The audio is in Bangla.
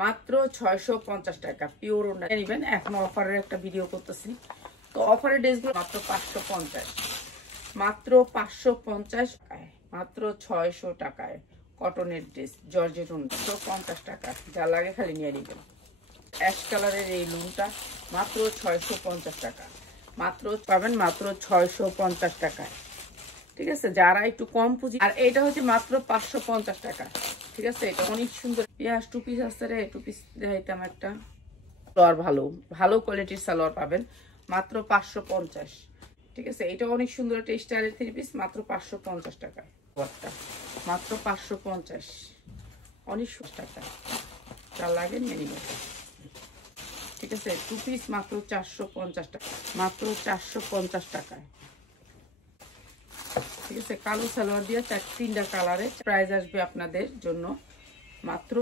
মাত্র 650 টাকা পিওর ওড়না নেবেন। এখন অফারের একটা ভিডিও করতেছি, তো অফারের ড্রেসগুলো মাত্র 550, মাত্র 550 টাকায়, মাত্র 600 টাকায় কটনের ড্রেস জর্জেট ওড়না 150 টাকা, যা লাগে খালি নিয়ে নেবেন। অ্যাশ কালারের এই লুনটা মাত্র 650 টাকা, মাত্র পাবেন মাত্র 650 টাকায়। ঠিক আছে, যারা একটু কম পুঁজি, আর এটা হচ্ছে মাত্র 550 টাকা। ঠিক আছে, এটা অনেক সুন্দর পেঁয়াজ টু পিস আছে রে, টু পিস দেখাইতাম একটা। সালোয়ার ভালো ভালো কোয়ালিটির সালোয়ার পাবেন মাত্র 550। ঠিক আছে, এটা অনেক সুন্দর একটা স্টাইলের 3 পিস মাত্র 550 টাকা, মাত্র 550, অনেক সুন্দর টাকা, যা লাগে নিয়ে নিবেন। ঠিক আছে, টু পিস মাত্র 450 টাকা, মাত্র 450 টাকায়। ঠিক আছে, কালো সালোয়ার দিয়ে 3টা কালারে প্রাইস আসবে আপনাদের জন্য মাত্র